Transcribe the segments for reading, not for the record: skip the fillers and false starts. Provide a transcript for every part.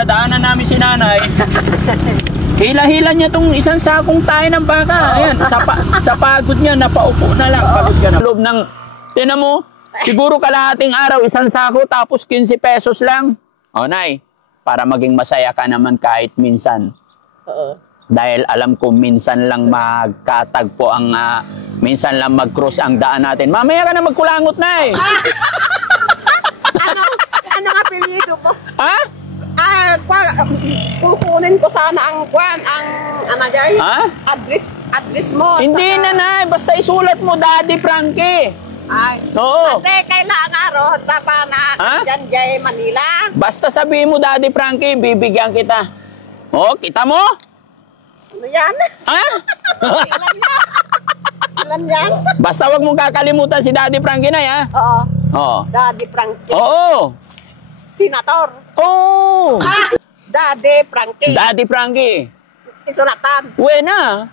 nadaanan namin si nanay. Hila-hila niya tong isang sakong tayo ng baka. Ayan, sa pagod niya, napaupo na lang. Pagod ka na. Loob ng, tinan mo, siguro kalahating araw, isang sako, tapos 15 pesos lang. O, Nay, para maging masaya ka naman kahit minsan. Oo. Dahil alam ko minsan lang magkatagpo ang, minsan lang mag-cross ang daan natin. Mamaya ka na magkulangot, Nay. Ano nga apelyido mo? Ha? Kukunin ko sana ang ano dyan? Ha? Address mo. Hindi na, Nay. Basta isulat mo, Daddy Frankie. Ay. Oo. Hindi, kailangan ron. Tapa na dyan dyan Manila. Basta sabihin mo, Daddy Frankie, bibigyan kita. Oh, kita mo? Ano yan? Ha? Ilan yan? Ilan yan? Basta wag mong kakalimutan si Daddy Frankie, Nay, ha? Oo. Oo. Daddy Frankie. Oo. Senator. Oo. Daddy Frankie. Daddy Frankie. Isulatan. Uwe na.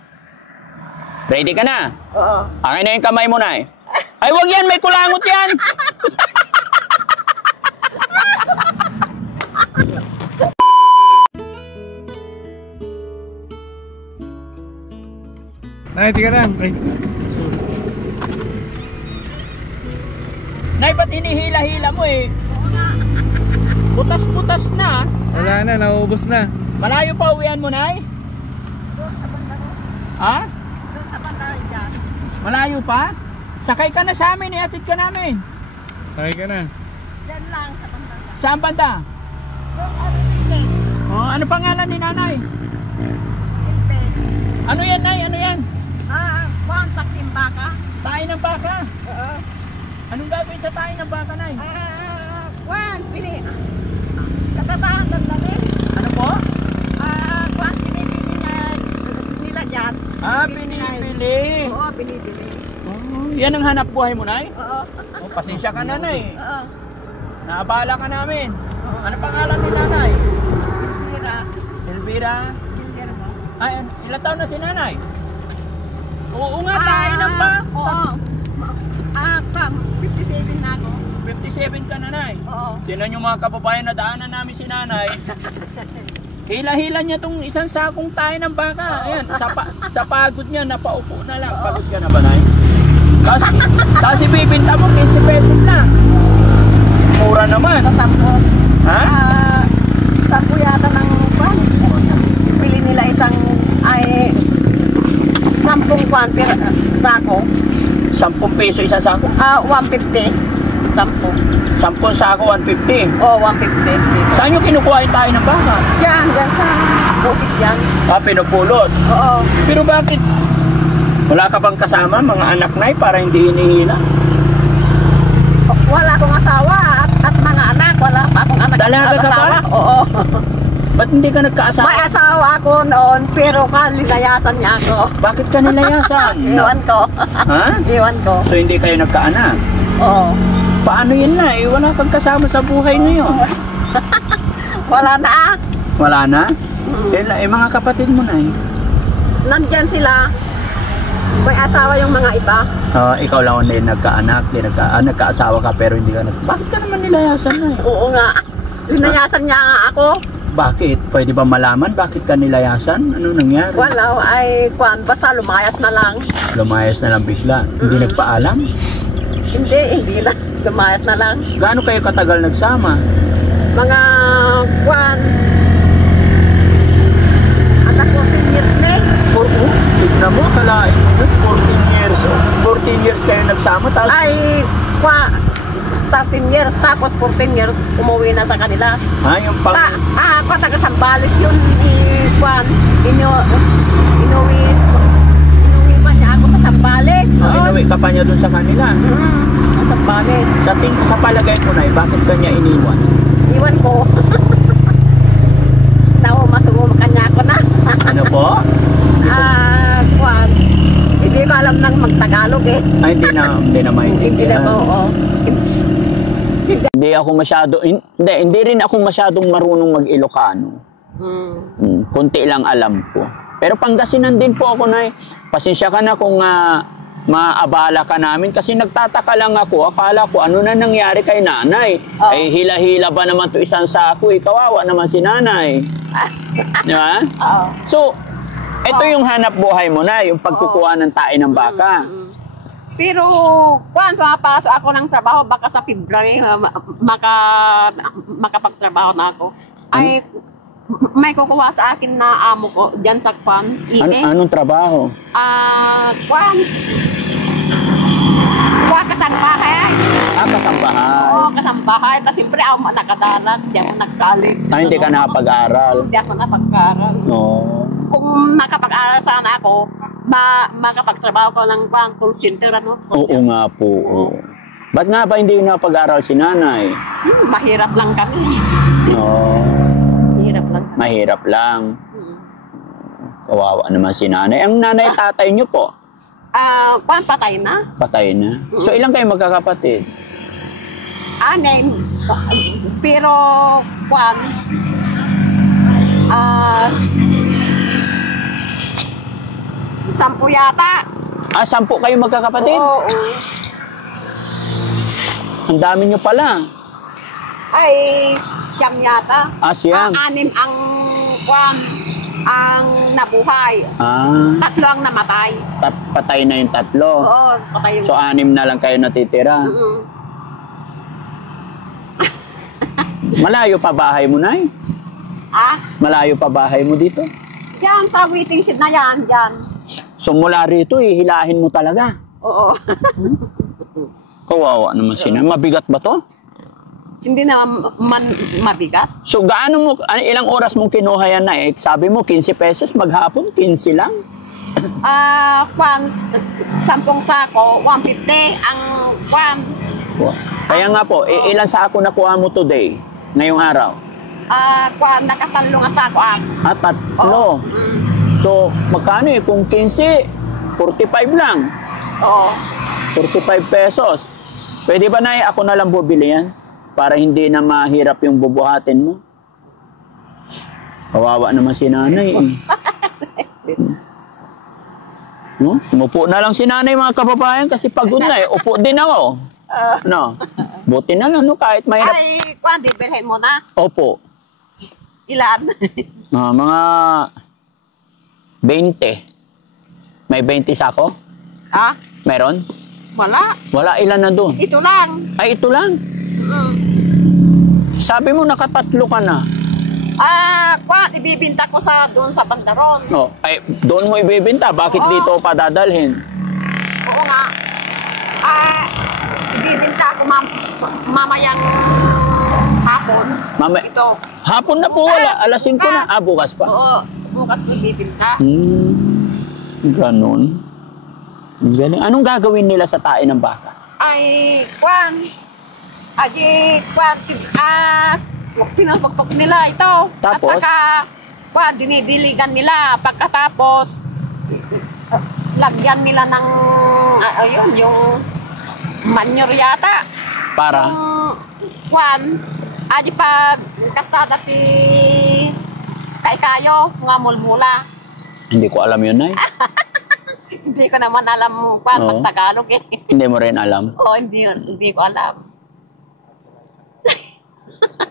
Ready ka na? Oo. Akin na yung kamay mo, Nay. Ay, wag yan. May kulangot yan. Nay, tika lang. Ay. Nay, ba't hinihila-hila mo eh? Butas-butas na. Wala na, nauubos na. Malayo pa uwian mo, Nay? Ha? Doon sa banda dyan. Malayo pa? Sakay ka na sa amin, ihatid ka namin. Sakay ka na. Dyan lang sa banda. Saan banda? Doon, Oh, ano pangalan ni Nanay? Pilpe. Ano yan, Nay? Ano yan? Kontak yung baka. Tayo ng baka. Oo. Anong gagawin sa tayo ng baka, Nay? Pili. Katataan lang namin. Ano po? Pinibili nila dyan. Binibili. Oo, binibili. Oh, yan ang hanap buhay mo, Nay? Oo. Oh, pasensya ka na, Nay. Oo. Naabala ka namin. Ano pangalan ni Nanay? Pilpira. Elvira. Pilpira mo. Ay, ilang taon na si Nanay? Oo nga, tayo ng baka. Oo. 57 na ako. 57 ka, Nanay. Oo. Tinan yung mga kababayan na daanan namin si Nanay. Hila-hila niya tong isang sakong tayo ng baka. Ayan, sa pagod niya, napaupo na lang. Pagod ka na ba, Nay? Tapos ibibinta mo, 15 pesos lang. Mura naman. Sampo. Ha? Sampo yata ng pan. Bili nila isang 10 kwan per sako. 10 peso isang sako? 150. 10. 10 sako, 150. Oo, 150. Saan yung kinukuha yung tayo ng baka? Diyan sa bukid yan. Pinupulot. Oo. Pero bakit? Wala ka bang kasama, mga anak, Nay, para hindi hinihila? Wala akong asawa at mga anak. Wala pa akong anak. Dalaga ka ba? Oo. Ba't hindi ka nagkaasawa? May asawa ako noon, pero linayasan niya ako. Bakit ka nilayasan? Iwan ko. Ha? Iwan ko. So hindi kayo nagkaanak? Oo. Paano yun, Nay? Wala kang kasama sa buhay ngayon. Wala na. Wala na? Mga kapatid mo, Nay? Nandyan sila. May asawa yung mga iba. Ikaw lang din nagkaanak, nagkaasawa ka pero hindi ka Bakit ka naman nilayasan, Nay? Oo nga. Linayasan niya nga ako. Bakit? Pwede ba malaman bakit ka nilayasan? Ano nangyari? Wala. Basta lumayas na lang. Lumayas na lang bigla. Hindi nagpaalam? Hindi na. Lumayas na lang. Gaano kayo katagal nagsama? Mga Ata 14 years na eh. Tignan mo, kalain mo, 14 years. 14 years kayo nagsama, tapos 13 years, tapos 14 years, umuwi na sa kanila. yung pang... Taga Sambales yun, inuwi pa niya ako sa Sambales. inuwi ka pa niya dun sa kanila. Sa Sambales. Sa palagay ko, Nay, bakit ka niya iniwan? Iwan ko. Masugo kanya ako na. Ano po? Hindi ko alam nang magtagalog eh. Ay, hindi na maintindihan. Hindi na oo. Hindi rin ako masyadong marunong mag-Ilocano. Kunti lang alam ko. Pero Pangasinan din po ako, Nay. Pasensya ka na kung maabala ka namin kasi nagtataka lang ako. Akala ko ano na nangyari kay nanay. Oo. Ay hila-hila ba naman to isang sako? Kawawa naman si nanay. Di ba? Oo. So, ito yung hanap buhay mo na, yung pagkukuha ng tae ng baka. Pero, kung pumapasok ako ng trabaho, baka sa February, makapagtrabaho na ako. Ay, may kukuha sa akin na amo ko, dyan sa Kwan, Ine. Anong trabaho? Kwan. Kuha kasambahay. Kasambahay. Oo, kasambahay. Tapos siyempre ako nakadalag, di ako nag-college. Hindi ka nakapag-aral. Hindi ako napag-aral. No. Kung nakapag-aral sana ako, makapagtrabaho ko ng call center, ano? Oo nga po. Oo. Ba't nga ba hindi napag-aral si nanay? Mahirap lang kami. No. Mahirap lang. Mahirap lang. Kawawa naman si nanay. Ang nanay tatay niyo po? Kwan, patay na. Patay na. So ilang kayo magkakapatid? Anim. Pero, kwan, 10 yata. 10 kayo magkakapatid? Oo. Ang dami niyo pala. Ay, siyam yata. Siyam. 6 ang, kwan, ang nabuhay. 3 ang namatay. Patay na yung 3. Oo, patay yung... So 6 na lang kayo natitira. Malayo pa bahay mo, Nay? Malayo pa bahay mo dito? Diyan, sa waiting shed na yan, diyan. So mula rito, hihilahin mo talaga? Oo. Kawawa naman sila. Mabigat ba to? Hindi na mabigat. So ilang oras mong kinuha yan na Sabi mo 15 pesos, maghapon 15 lang? Kwan, 10 sako, 150 ang kwan. Kaya nga po, ilang sako nakuha mo today, ngayong araw? Kwan, nakatalong nga sako ang. 3. Oo. So, magkano kung 15, 45 lang. Oo. 45 pesos. Pwede ba na ako na lang bubili yan? Para hindi na mahirap yung bubuhatin mo. Kawawa naman si nanay No? Umupo na lang si nanay mga kababayan kasi pagod na Upo din ako. No? Buti na lang kahit mahirap. Ay, kwan, bibilhin mo na. Opo. Ilan? Mga 20. May 20 sako? Meron? Wala. Wala, ilan na doon? Ito lang. Ay, ito lang. Sabi mo nakatatlo ka na. Kwan, ibibinta ko doon sa bandaron. No, ay doon mo ibebenta. Bakit dito pa dadalhin? Oo nga. Ibibinta ko mamayang hapon. Ito. Hapon na po, wala. Alas 5 na. Bukas pa. Oo. Bukas ko ibibinta. Ganon. Galing. Anong gagawin nila sa tae ng baka? Ay, kwan. Pinapagpag nila ito. Tapos? At saka, kwan, dinidiligan nila. Pagkatapos, lagyan nila ng, yung manure yata. Para? Kwan, pag kastada si Kayo, nga mulmula. Hindi ko alam yun, Nay. Hindi ko naman alam kwan, pag-Tagalog Hindi mo rin alam? Oo, hindi ko alam.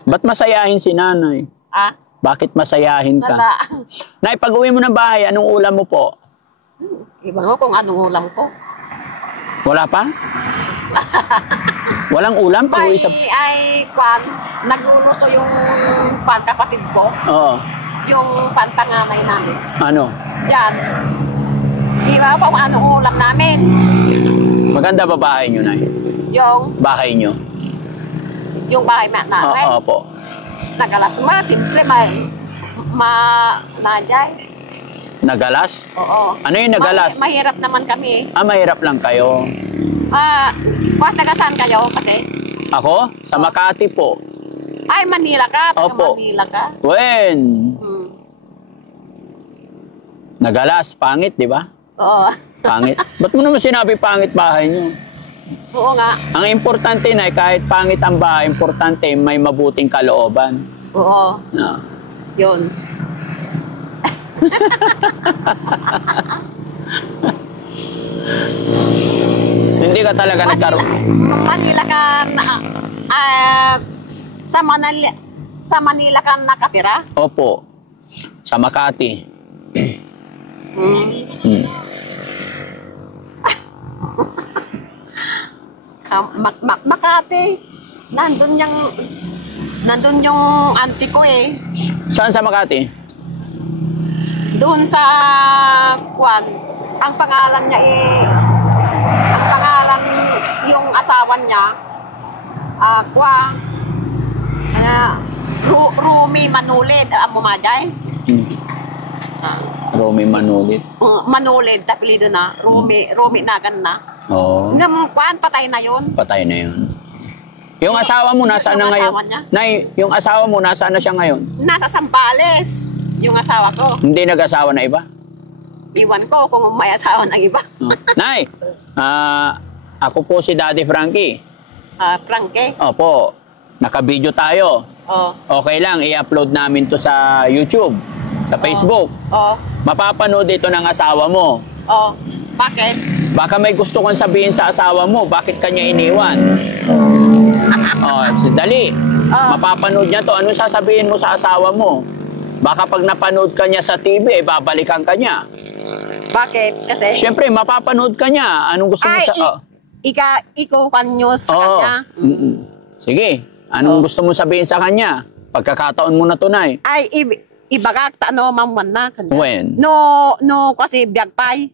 Ba't masayahin si nanay? Bakit masayahin ka? Wala. Nay, pag-uwi mo ng bahay, anong ulam mo po? Iba mo kung anong ulam ko. Wala pa? Walang ulam pag-uwi sa... Kwan, nagluluto yung kwan, kapatid ko. Oo. Yung kwan, panganay namin. Ano? Diyan. Iba mo kung anong ulam namin. Maganda ba bahay nyo, Nay? Yung Bahay nyo? bahay namin. Opo. Nagalas ma, siyempre nandiyan. Nagalas? Oo. Ano yung nagalas? Mahirap naman kami. Mahirap lang kayo. Kwan, taga saan kayo kasi? Ako? Sa Makati po. Ay, Manila ka? Taga Opo. Manila ka? When? Nagalas, pangit, di ba? Oo. Pangit. Ba't mo naman sinabi pangit bahay nyo? Oo nga. Ang importante na kahit pangit ang bahay, importante may mabuting kalooban. Oo. No. Yun. So, hindi ka talaga nagkaroon. Manila ka na, sa Manila ka nakatira? Opo. Sa Makati. Hmm. Hmm. Makati. Nandun yung auntie ko eh. Saan sa Makati? Doon sa Kwan. Ang pangalan niya ang pangalan yung asawa niya, Rumi Manulid, Mumajay. Romy Manulit. Manulid, tapilido na. Rumi Nagan na. Oo. Ngam, Kwan, patay na yun. Patay na yun. Yung asawa mo, nasaan na Yung ngayon? asawa niya? Nay, yung asawa mo, nasaan na siya ngayon? Nasa Sambales, yung asawa ko. Hindi nag-asawa na iba? Iwan ko kung may asawa ng iba. Oh. Nay, ako po si Daddy Frankie. Frankie. Opo, naka-video tayo. Oh. Okay lang, i-upload namin to sa YouTube, sa Facebook. Oh. Mapapanood ito ng asawa mo. Oh. Bakit? Baka may gusto kong sabihin sa asawa mo, bakit kanya iniwan? Oh, dali. Mapapanood niya to. Ano sasabihin mo sa asawa mo? Baka pag napanood ka niya sa TV, babalikan ka niya. Bakit? Kasi? Siyempre, mapapanood ka niya. Anong gusto mo sa... Ikaw kan news sa kanya. Sige. Anong gusto mo sabihin sa kanya? Pagkakataon mo na tunay. Ay, ibagak ta no mamwan na kanya. When? No kasi biyag pay.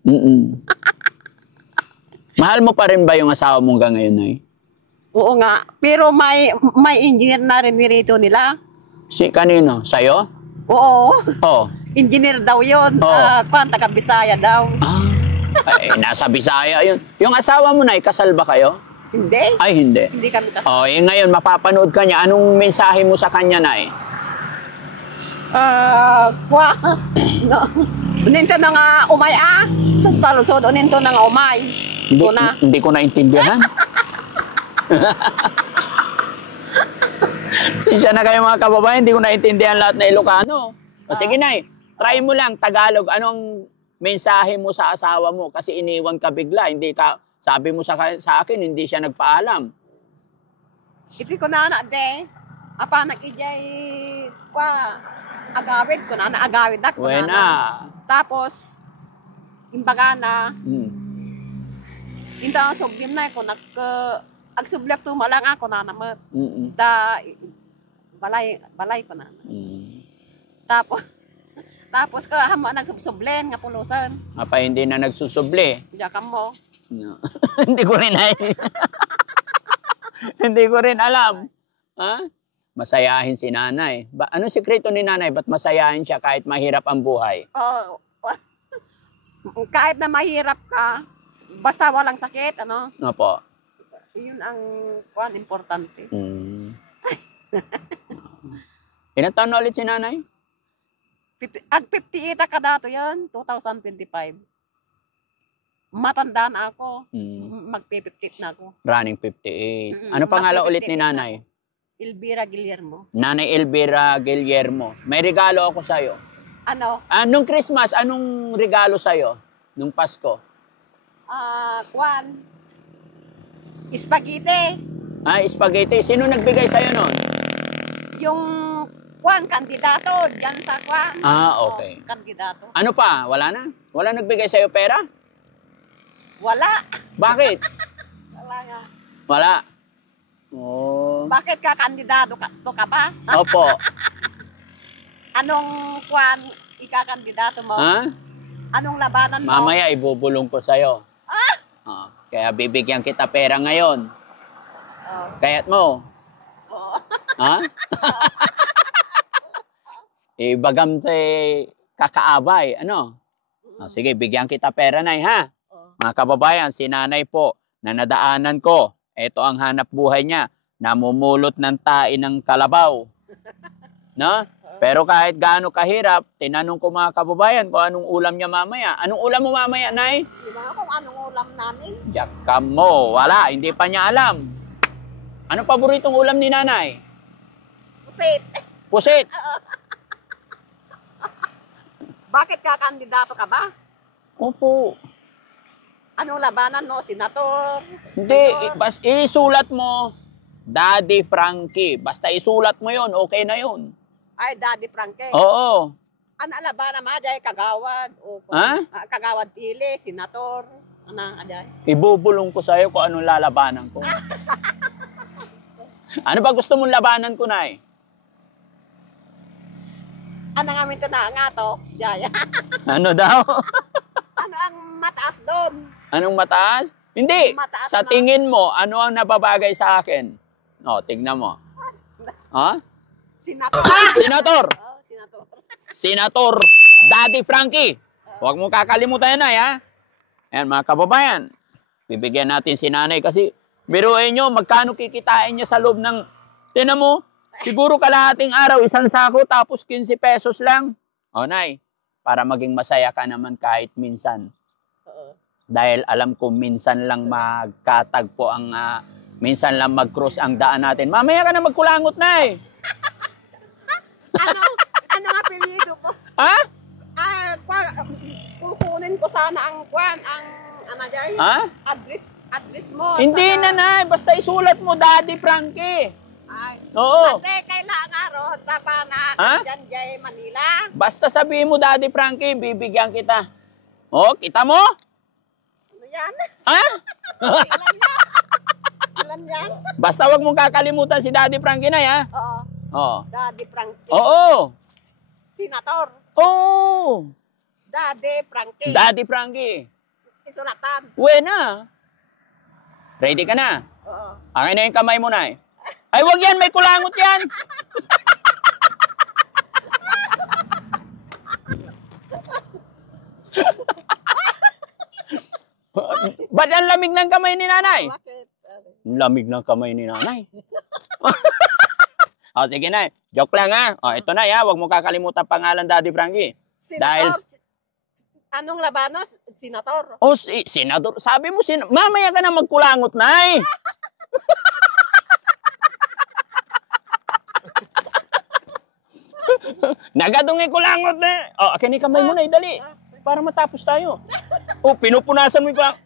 Mahal mo pa rin ba yung asawa mo hanggang ngayon, Nay? Oo nga. Pero may engineer na rin nirito nila. Si kanino? Sa'yo? Oo. Oh. Engineer daw yun. Oh. Taga Bisaya daw. Ay, nasa Bisaya yun. Yung asawa mo, Nay, kasal ba kayo? Hindi. Ay, hindi. Hindi kami kasal. Oh, ngayon, mapapanood ka niya. Anong mensahe mo sa kanya, Nay? No. Ninto na nga umay sa lusod ninto na nga umay. Hindi ko naintindihan. Sinsya na kayo mga kababayan, hindi ko naintindihan lahat na Ilocano. O sige, Nay, try mo lang Tagalog. Anong mensahe mo sa asawa mo? Kasi iniwan ka bigla. Sabi mo sa akin, hindi siya nagpaalam. Ipi ko na de. Apa nakijay agawid ko na agawid na ko na. Tapos imbaga na. Inta ang subyem na ko agsublak tu malang ako na naman. Balay ko na. Tapos ka hama nagsublen nga pulusan. Apa hindi na nagsusuble? Diya ka mo. No. Hindi ko rin hindi ko rin alam. Ha? Masayahin si nanay. Ano sikreto ni nanay? Ba't masayahin siya kahit mahirap ang buhay? Oh. Kahit na mahirap ka, basta walang sakit, ano? Opo. Yun ang importante. Ilang taon na ulit si nanay? 58 ka dato yan, 2025. Matanda na ako. Magpe-58 na ako. Running 58. Ano pangalan ulit ni nanay? Elvira Guillermo. Nanay Elvira Guillermo. May regalo ako sa'yo. Ano? Nung Christmas, anong regalo sa'yo? Nung Pasko? Spaghetti. Spaghetti. Sino nagbigay sa'yo nun? Yung kandidato. Diyan sa okay. Kandidato. Ano pa? Wala na? Wala nagbigay sa'yo pera? Wala. Bakit? Wala nga. Wala. Oh. Bakit ka kandidato ka pa? Opo. Anong ikakandidato mo? Anong labanan mo? Mamaya ibubulong ko sa'yo. Kaya bibigyan kita pera ngayon. Kaya't mo. Ibagam kakaabay. Ano? Sige, bigyan kita pera, Nay, ha? Mga kababayan, si nanay po na nadaanan ko. Ito ang hanap buhay niya. Namumulot ng tain ng kalabaw. No? Pero kahit gaano kahirap, tinanong ko mga kababayan kung anong ulam niya mamaya. Anong ulam mo mamaya, Nay? Hindi ba kung anong ulam namin? Yakam mo. Wala. Hindi pa niya alam. Anong paboritong ulam ni nanay? Pusit. Pusit. Bakit ka kandidato ka ba? Opo. Anong labanan mo? Senator? Hindi, isulat mo, Daddy Frankie. Basta isulat mo yun, okay na yun. Ay, Daddy Frankie. Oo. Ano labanan mo? Ajay, kagawad. O, Ha? Kagawad pili, senator. Ano, ajay? Ibubulong ko sa'yo kung anong lalabanan ko. Ano ba gusto mong labanan ko, Nay? Ano nga minto na nga to? Jaya. Ano daw? Ano ang mataas doon? Anong mataas? Hindi. Mataas Sa na. tingin mo, ano ang nababagay sa akin? O, tignan mo. Ha? Senator. Senator! Oh, senator. Senator Daddy Frankie. Huwag mo kakalimutan yan, Nay, ha? Ayan, mga kababayan. Bibigyan natin si nanay kasi biruin nyo, magkano kikitain niya sa loob ng... Tinan mo, siguro kalahating araw, isang sako, tapos 15 pesos lang. O, Nay, para maging masaya ka naman kahit minsan. Oo. Dahil alam ko minsan lang magkatagpo ang... minsan lang mag-cross ang daan natin. Mamaya ka na magkulangot, Nay. Ano nga apelyido mo? Ha? Kukunin ko sana ang kwan, ang ano dyan? Ha? Address mo. Hindi sana. na, Nay. Basta isulat mo, Daddy Frankie. Ay. Oo. Ate, kailangan nga ro, tapa na Ha? dyan dyan Manila. Basta sabihin mo, Daddy Frankie, bibigyan kita. Oh, kita mo? Ano yan? Ha? Ilan yan? Ilan yan? Basta wag mong kakalimutan si Daddy Frankie, Nay, ha? Oo. Oo. Daddy Frankie. Oo. Senator. Oo. Daddy Frankie. Daddy Frankie. Isulatan. Buena. Ready ka na? Oo. Akin na yung kamay mo, Nay. Ay, wag yan. May kulangot yan. Ba't ang lamig ng kamay ni Nanay? Bakit? Lamig ng kamay ni Nanay. O, sige, Nay. Joke lang, ha? O, ito na, ha? Huwag mo kakalimutan pangalan, Daddy Frankie. Senator. Anong labanos? Senator. O, senador. Sabi mo, mamaya ka na magkulangot, Nay. Nagadungi kulangot na. O, akin ni kamay mo, Nay. Dali. Para matapos tayo. O, pinupunasan mo pa.